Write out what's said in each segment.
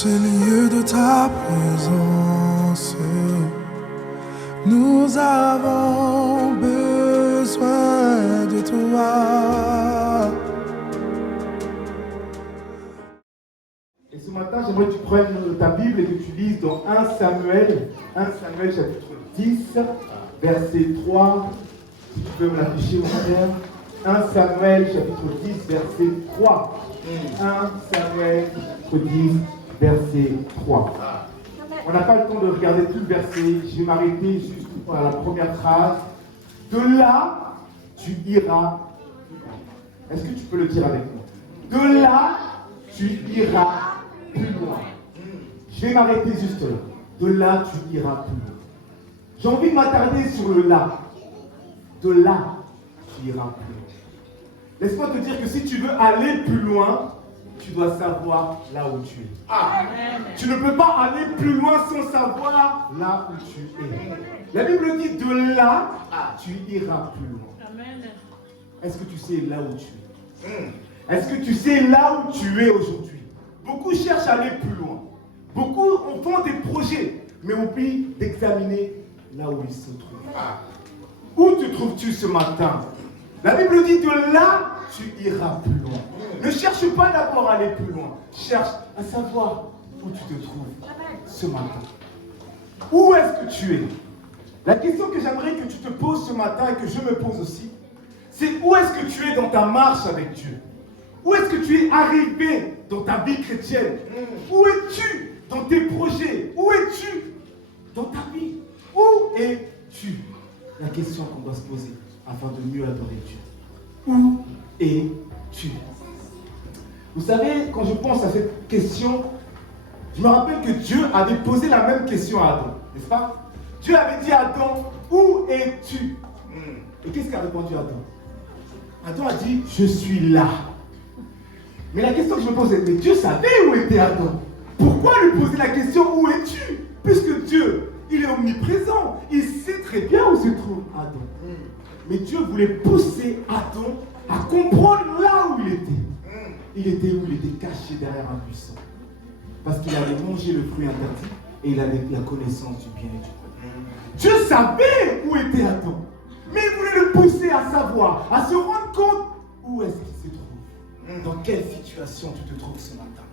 ce lieu de ta présence, nous avons besoin de toi. Et ce matin, j'aimerais que tu prennes ta Bible et que tu lises dans 1 Samuel chapitre 10, verset 3. Si tu peux me l'afficher, mon frère. 1 Samuel chapitre 10, verset 3. 1 Samuel chapitre 10, verset 3. On n'a pas le temps de regarder tout le verset. Je vais m'arrêter juste à la première phrase. De là, tu iras. Est-ce que tu peux le dire avec moi? De là, tu iras plus loin. Je vais m'arrêter juste là. De là, tu iras plus loin. J'ai envie de m'attarder sur le là. De là, tu iras plus loin. Laisse-moi te dire que si tu veux aller plus loin, tu dois savoir là où tu es. Amen. Tu ne peux pas aller plus loin sans savoir là où tu es. La Bible dit de là, tu iras plus loin. Amen. Est-ce que tu sais là où tu es? Est-ce que tu sais là où tu es aujourd'hui? Beaucoup cherchent à aller plus loin. Beaucoup font des projets, mais oublient d'examiner là où ils se trouvent. Où te trouves-tu ce matin? La Bible dit de là, tu iras plus loin. Ne cherche pas d'abord à aller plus loin. Cherche à savoir où tu te trouves ce matin. Où est-ce que tu es? La question que j'aimerais que tu te poses ce matin et que je me pose aussi, c'est où est-ce que tu es dans ta marche avec Dieu? Où est-ce que tu es arrivé dans ta vie chrétienne? Où es-tu dans tes projets? Où es-tu dans ta vie? Où es-tu? La question qu'on doit se poser afin de mieux adorer Dieu. Où es-tu? Vous savez, quand je pense à cette question, je me rappelle que Dieu avait posé la même question à Adam, n'est-ce pas? Dieu avait dit à Adam, où es-tu? Et qu'est-ce qu'a répondu Adam? Adam a dit, je suis là. Mais la question que je me pose est, mais Dieu savait où était Adam. Pourquoi lui poser la question, où es-tu? Puisque Dieu, il est omniprésent. Il sait très bien où se trouve Adam. Mais Dieu voulait pousser Adam à comprendre là où il était. Il était où? Il était caché derrière un buisson. Parce qu'il avait mangé le fruit interdit et il avait la connaissance du bien et du mal. Dieu savait où était Adam. Mais il voulait le pousser à savoir, à se rendre compte où est-ce qu'il se trouve. Dans quelle situation tu te trouves ce matin?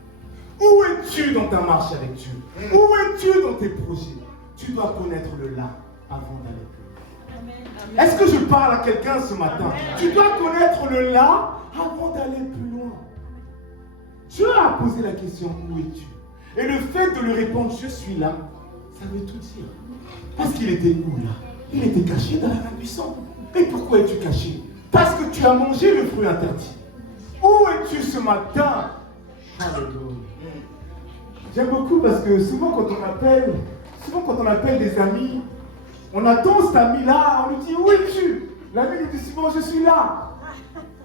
Où es-tu dans ta marche avec Dieu? Où es-tu dans tes projets? Tu dois connaître le là avant d'aller plus loin. Est-ce que je parle à quelqu'un ce matin? Amen. Tu dois connaître le là avant d'aller plus loin. Dieu a posé la question, où es-tu? Et le fait de lui répondre, je suis là, ça veut tout dire. Parce qu'il était où là? Il était caché dans un buisson. Et pourquoi es-tu caché? Parce que tu as mangé le fruit interdit. Où es-tu ce matin? Alléluia. J'aime beaucoup parce que souvent quand on appelle des amis, on attend cet ami-là, on lui dit, où es-tu? L'ami lui dit souvent, je suis là.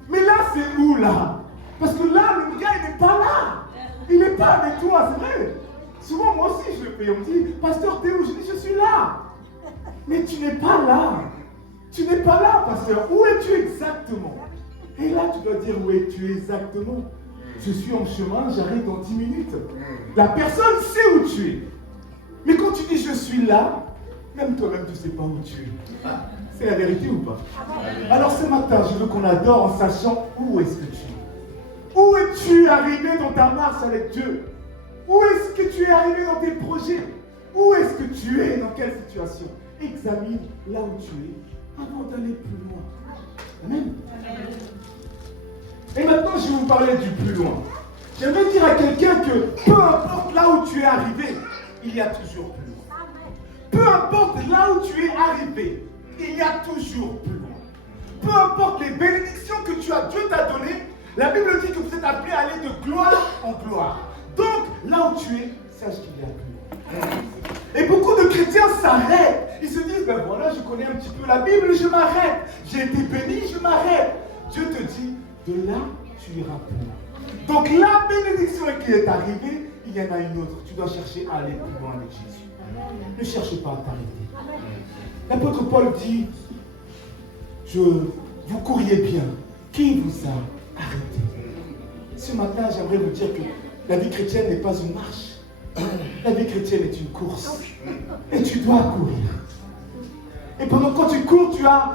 Mais là, c'est où là? Parce que là, le gars, il n'est pas là. Il n'est pas avec toi, c'est vrai. Souvent, moi aussi, je le fais. On me dit, pasteur, t'es où? Je dis, je suis là. Mais tu n'es pas là. Tu n'es pas là, pasteur. Où es-tu exactement? Et là, tu dois dire, où es-tu exactement? Je suis en chemin, j'arrive dans 10 minutes. La personne sait où tu es. Mais quand tu dis, je suis là, même toi-même, tu ne sais pas où tu es. C'est la vérité ou pas? Alors ce matin, je veux qu'on adore en sachant où est-ce que tu es. Où es-tu arrivé dans ta marche avec Dieu? Où est-ce que tu es arrivé dans tes projets? Où est-ce que tu es? Dans quelle situation? Examine là où tu es avant d'aller plus loin. Amen. Et maintenant, je vais vous parler du plus loin. J'aimerais dire à quelqu'un que peu importe là où tu es arrivé, il y a toujours plus loin. Peu importe là où tu es arrivé, il y a toujours plus loin. Peu importe les bénédictions que Dieu t'a données, la Bible dit que vous êtes appelés à aller de gloire en gloire. Donc, là où tu es, sache qu'il y a plus loin. Et beaucoup de chrétiens s'arrêtent. Ils se disent, ben voilà, je connais un petit peu la Bible, je m'arrête. J'ai été béni, je m'arrête. Dieu te dit, de là, tu iras plus loin. Donc, la bénédiction qui est arrivée, il y en a une autre. Tu dois chercher à aller plus loin avec Jésus. Ne cherche pas à t'arrêter. L'apôtre Paul dit, vous couriez bien. Qui vous a arrêté? Ce matin, j'aimerais vous dire que la vie chrétienne n'est pas une marche. La vie chrétienne est une course. Et tu dois courir. Et pendant quand tu cours, tu as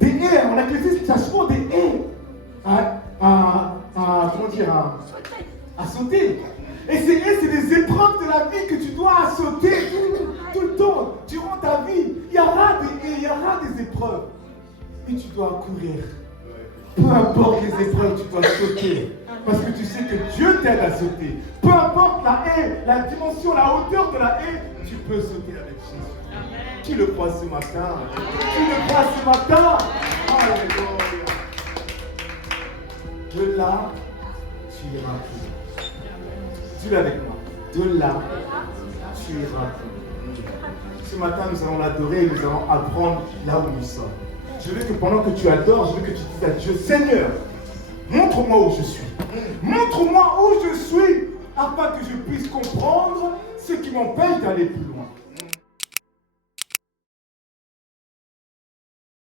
des haies. En athlétisme, tu as souvent des haies à sauter. Et ces haies, c'est des épreuves de la vie que tu dois sauter tout le temps, durant ta vie. Il y aura des haies, il y aura des épreuves. Et tu dois courir. Peu importe les épreuves, tu dois sauter. Parce que tu sais que Dieu t'aide à sauter. Peu importe la haie, la dimension, la hauteur de la haie, tu peux sauter avec Jésus. Qui le croit ce matin? Qui le croit ce matin? Alléluia. De là, tu iras plus. Dis-le avec moi. De là, tu iras plus. Ce matin, nous allons l'adorer et nous allons apprendre là où nous sommes. Je veux que pendant que tu adores, je veux que tu dises à Dieu, Seigneur, montre-moi où je suis. Montre-moi où je suis, afin que je puisse comprendre ce qui m'empêche d'aller plus loin.